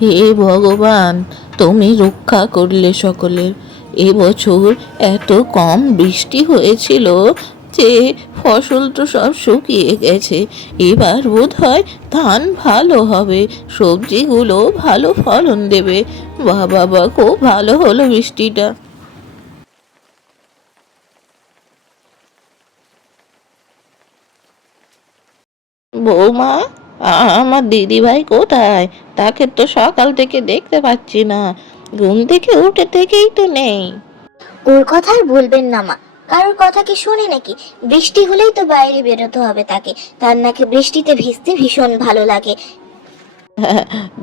হে ভগবান, তুমি রক্ষা করলে সকলের। এবছর এত কম বৃষ্টি হয়েছিল যে ফসল তো সব শুকিয়ে গেছে। এবার বোধ হয় ধান ভালো হবে, সবজিগুলো ভালো ফলন দেবে। বাহ বাবা, খুব ভালো হলো বৃষ্টিটা। বৌমা, আমার দিদি ভাই কোথায়? তাকে তো সকাল থেকে দেখতে পাচ্ছি না। ঘুম থেকে উঠে থেকেই তো নেই। ওর কথা আর বলবেন না মা। কারোর কথা কি শোনে নাকি? বৃষ্টি হলেই তো বাইরে বেরোতে হবে তাকে। তার নাকি বৃষ্টিতে ভিজতে ভীষণ ভালো লাগে।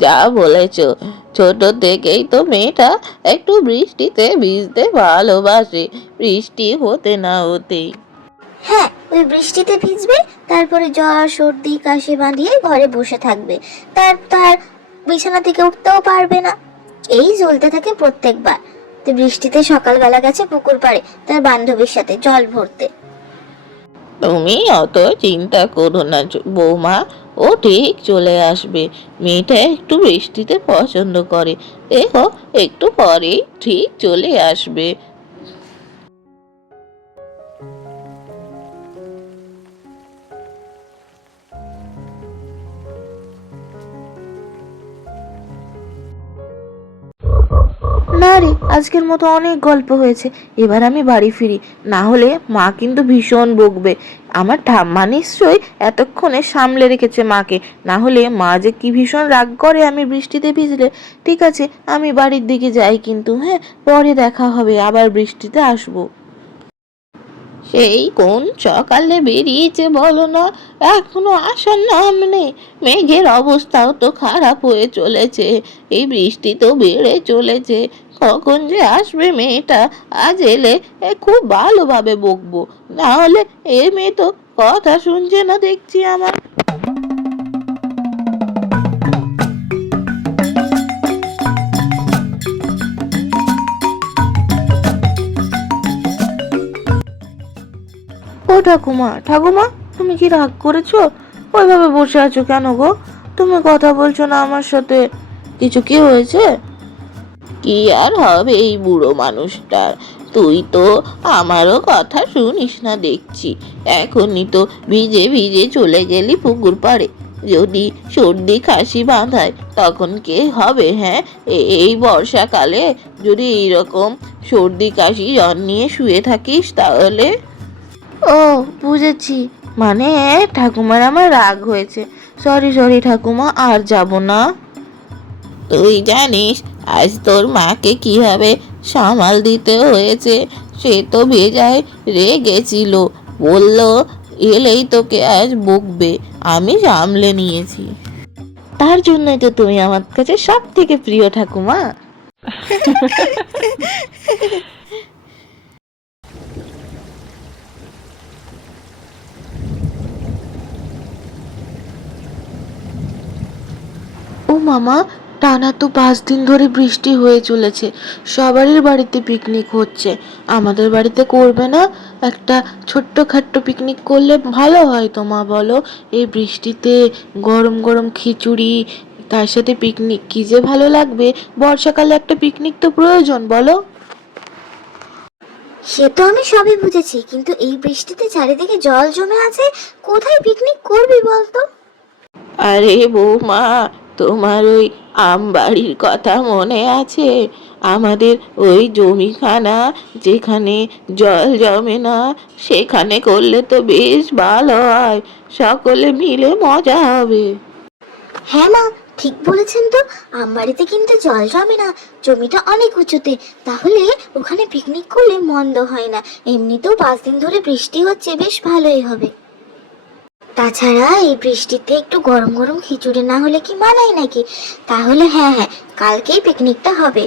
যা বলেছ, ছোট থেকেই তো মেয়েটা একটু বৃষ্টিতে ভিজতে ভালোবাসে, বৃষ্টি হতে না হতেই। হ্যাঁ, ওই বৃষ্টিতে ভিজবে, তারপরে জ্বর সর্দি কাশি বাঁধিয়ে ঘরে বসে থাকবে। তার বিছানা থেকে উঠতেও পারবে না। এই চলতে থাকে প্রত্যেকবার। তো বৃষ্টিতে সকালবেলা গেছে পুকুর পাড়ে তার বান্ধবীর সাথে জল ভরতে। তুমি অত চিন্তা করো না বৌমা, ও ঠিক চলে আসবে। মেয়েটা একটু বৃষ্টিতে পছন্দ করে, দেখো একটু পরেই ঠিক চলে আসবে। না রে, আজকের মতো অনেক গল্প হয়েছে। এবার আমি বাড়ি ফিরি, না হলে মা কিন্তু ভীষণ বকবে। আমার ঠাম্মা নিশ্চয়ই এতক্ষণে সামলে রেখেছে মাকে, না হলে মা যে কি ভীষণ রাগ করে আমি বৃষ্টিতে ভিজলে। ঠিক আছে, আমি বাড়ির দিকে যাই, কিন্তু হ্যাঁ, পরে দেখা হবে, আবার বৃষ্টিতে আসবো। সেই কোন সকালে বেরিয়েছে বলো না, এখনো আসার নাম নেই। মেঘের অবস্থাও তো খারাপ হয়ে চলেছে, এই বৃষ্টি তো বেড়ে চলেছে। কখন যে আসবে মেয়েটা, আজ এলে খুব ভালোভাবে বকবো, না হলে এ মেয়ে তো কথা শুনছে না দেখছি আমার। ও ঠাকুমা, ঠাকুমা, তুমি কি রাগ করেছো? ওইভাবে বসে আছো কেন গো? তুমি কথা বলছো না আমার সাথে? কিছু কি হয়েছে? কি আর হবে এই বুড়ো মানুষটার, তুই তো আমারও কথা শুনিস না দেখছি। এখনই তো ভিজে ভিজে চলে গেলি পুকুর পাড়ে, যদি সর্দি কাশি বাঁধায় তখন কে হবে? হ্যাঁ, এই বর্ষাকালে যদি এইরকম সর্দি কাশি জ্বর নিয়ে শুয়ে থাকিস তাহলে। ও, বুঝেছি, মানে ঠাকুমার আমার রাগ হয়েছে। সরি সরি ঠাকুমা, আর যাব না। তুই জানিস আজ তোর মাকে কিভাবে সামাল দিতে হয়েছে? সে তো বেজায় রেগেছিল, বলল এলেই তোকে আজ বকবে। আমি সামলে নিয়েছি। তার জন্যই তো তুমি আমার কাছে সব থেকে প্রিয় ঠাকুমা। ও মামা, টানা তো 5 দিন ধরে বৃষ্টি হয়ে চলেছে। সবারই বাড়িতে পিকনিক হচ্ছে, আমাদের বাড়িতে করবে না? একটা ছোট্ট খাট্ট পিকনিক করলে ভালো হয় তো মা, বলো? এই বৃষ্টিতে গরম গরম খিচুড়ি, তার সাথে পিকনিক, কি যে ভালো লাগবে। বর্ষাকালে একটা পিকনিক তো প্রয়োজন, বলো? সে তো আমি সবই বুঝেছি, কিন্তু এই বৃষ্টিতে চারিদিকে জল জমে আছে, কোথায় পিকনিক করবি বলতো? আরে বৌমা, তোমার ওই আম বাড়ির কথা মনে আছে? আমাদের ওই জমিখানা যেখানে জল জমে না, সেখানে করলে তো বেশ ভালো হয়, সকলে মিলে মজা হবে। হ্যাঁ মা, ঠিক বলেছেন তো। আমবাড়িতে কিন্তু জল জমে না, জমিটা অনেক উঁচুতে। তাহলে ওখানে পিকনিক করলে মন্দ হয় না। এমনিতেও 5 দিন ধরে বৃষ্টি হচ্ছে, বেশ ভালোই হবে। তাছাড়া এই বৃষ্টিতে একটু গরম গরম খিচুড়ি না হলে কি মানায় নাকি? তাহলে হ্যাঁ হ্যাঁ, কালকেই পিকনিকটা হবে।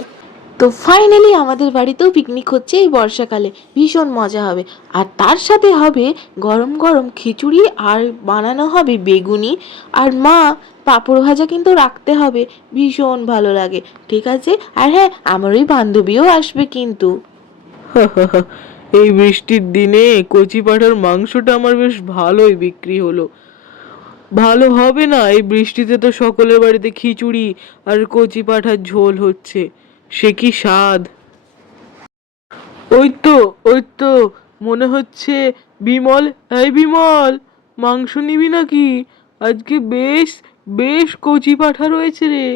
তো ফাইনালি আমাদের বাড়িতেও পিকনিক হচ্ছে এই বর্ষাকালে, ভীষণ মজা হবে। আর তার সাথে হবে গরম গরম খিচুড়ি, আর বানানো হবে বেগুনি। আর মা, পাঁপড় ভাজা কিন্তু রাখতে হবে, ভীষণ ভালো লাগে। ঠিক আছে, আর হ্যাঁ, আমার ওই বান্ধবীও আসবে কিন্তু। এই বৃষ্টির দিনে কচি পাঁঠার মাংসটা আমার বেশ ভালোই বিক্রি হলো। ভালো হবে না, এই বৃষ্টিতে তো সকলের বাড়িতে খিচুড়ি আর কচি পাঁঠার ঝোল হচ্ছে, সে কি স্বাদ। ওই তো, ওই তো, মনে হচ্ছে বিমল। এই বিমল, মাংস নিবি নাকি? আজকে বেশ বেশ কচি পাঁঠা রয়েছে রে।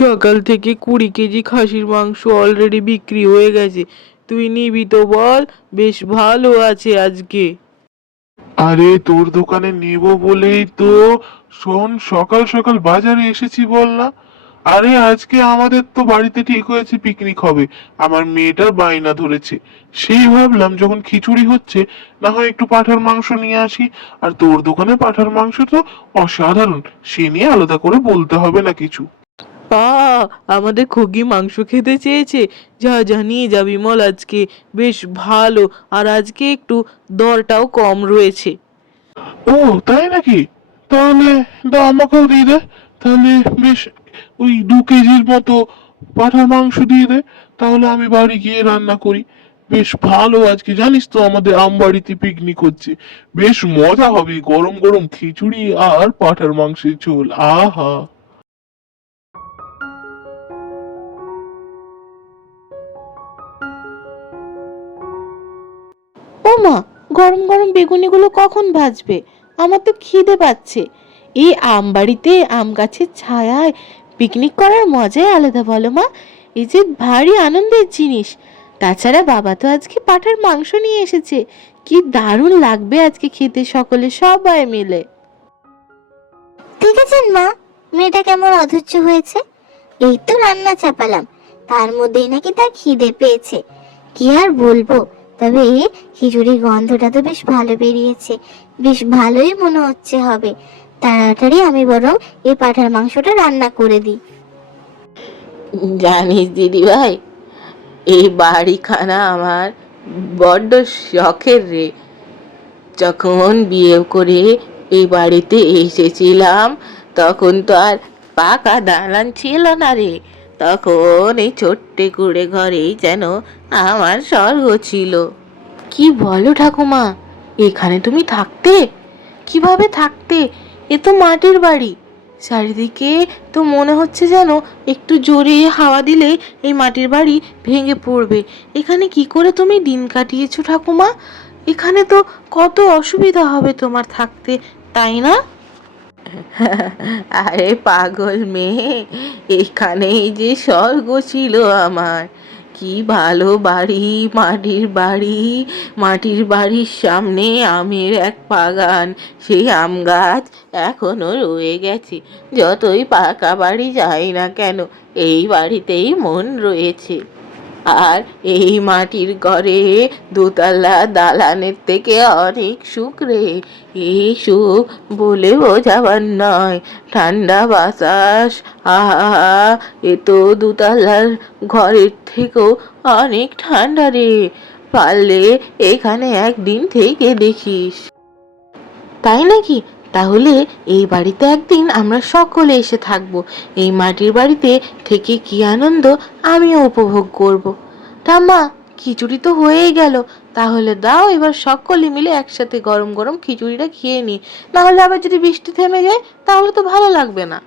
সকাল থেকে 20 কেজি খাসির মাংস অলরেডি বিক্রি হয়ে গেছে, তুই নিবি তো বল, বেশ ভালো আছে আজকে। আরে তোর দোকানে নেব বলেই তো শোন সকাল সকাল বাজারে এসেছি বল না। আরে আজকে আমাদের তো বাড়িতে ঠিক হয়েছে পিকনিক হবে, আমার মেয়েটার বায়না ধরেছে। সেই ভাবলাম যখন খিচুড়ি হচ্ছে না হয় একটু পাঁঠার মাংস নিয়ে আসি। আর তোর দোকানে পাঁঠার মাংস তো অসাধারণ, সে নিয়ে আলাদা করে বলতে হবে না কিছু। আমাদের খুকি মাংস খেতে চেয়েছে, যা যা নিয়ে যা বিমল, আজকে বেশ ভালো, আর আজকে একটু দরটাও কম রয়েছে। ও তাই নাকি? তাহলে আমাকেও দিয়ে দে। তাহলে বেশ ওই 2 কেজির মতো পাঁঠার মাংস দিয়ে দে, তাহলে আমি বাড়ি গিয়ে রান্না করি। বেশ ভালো, আজকে জানিস তো আমাদের আমবাড়িতে পিকনিক হচ্ছে, বেশ মজা হবে, গরম গরম খিচুড়ি আর পাঁঠার মাংসের ঝোল, আহা। ও মা, গরম গরম বেগুনিগুলো কখন ভাজবে? আমার তো খিদে পাচ্ছে। এই আম বাড়িতে আম গাছের ছায়ায় পিকনিক করার মজাই আলাদা, বলো মা। এই যে ভারী আনন্দের জিনিস। তাছাড়া বাবা তো আজকে পাঁঠার মাংস নিয়ে এসেছে, কি দারুণ লাগবে আজকে খেতে সকলে সবাই মিলে। দেখেছেন মা, মেয়েটা কেমন অধৈর্য হয়েছে। এই তো রান্না চাপালাম, তার মধ্যেই নাকি তার খিদে পেয়েছে। কি আর বলবো, তবে খিচুড়ির গন্ধটা তো বেশ ভালো বেরিয়েছে, বেশ ভালোই মনে হচ্ছে হবে। তাড়াতাড়ি আমি বরং এই পাঁঠার মাংসটা রান্না করে দিই। জানিস দিদি ভাই, এই বাড়িখানা আমার বড্ড শখের রে। যখন বিয়ে করে এই বাড়িতে এসেছিলাম তখন তো আর পাকা দালান ছিল না রে, তখন এই ছোট্ট কুড়ে ঘরেই যেন আমার স্বর্গ ছিল। কি বলো ঠাকুমা, এখানে তুমি থাকতে? কিভাবে থাকতে? এ তো মাটির বাড়ি, চারিদিকে তো মনে হচ্ছে যেন একটু জোরে হাওয়া দিলে এই মাটির বাড়ি ভেঙে পড়বে। এখানে কি করে তুমি দিন কাটিয়েছো ঠাকুমা? এখানে তো কত অসুবিধা হবে তোমার থাকতে, তাই না? আরে পাগল মেয়ে, এখানেই যে স্বর্গ ছিল আমার। কি ভালো বাড়ি, মাটির বাড়ি, মাটির বাড়ির সামনে আমের এক বাগান, সেই আম গাছ এখনো রয়ে গেছে। যতই পাকা বাড়ি যাই না কেন, এই বাড়িতেই মন রয়েছে। আর এই মাটির ঘরে দোতলা দালানের থেকে অনেক সুখ রে। এই সুখ বলে বোঝাবার নয়। ঠান্ডা বাতাস, আহা, এ তো দোতলার ঘরের থেকেও অনেক ঠান্ডা রে। পারলে এখানে একদিন থেকে দেখিস। তাই নাকি? তাহলে এই বাড়িতে একদিন আমরা সকলে এসে থাকবো। এই মাটির বাড়িতে থেকে কি আনন্দ আমিও উপভোগ করব। ঠাম্মা, খিচুড়ি তো হয়েই গেল, তাহলে দাও এবার সকলে মিলে একসাথে গরম গরম খিচুড়িটা খেয়ে নিই, নাহলে আবার যদি বৃষ্টি থেমে যায় তাহলে তো ভালো লাগবে না।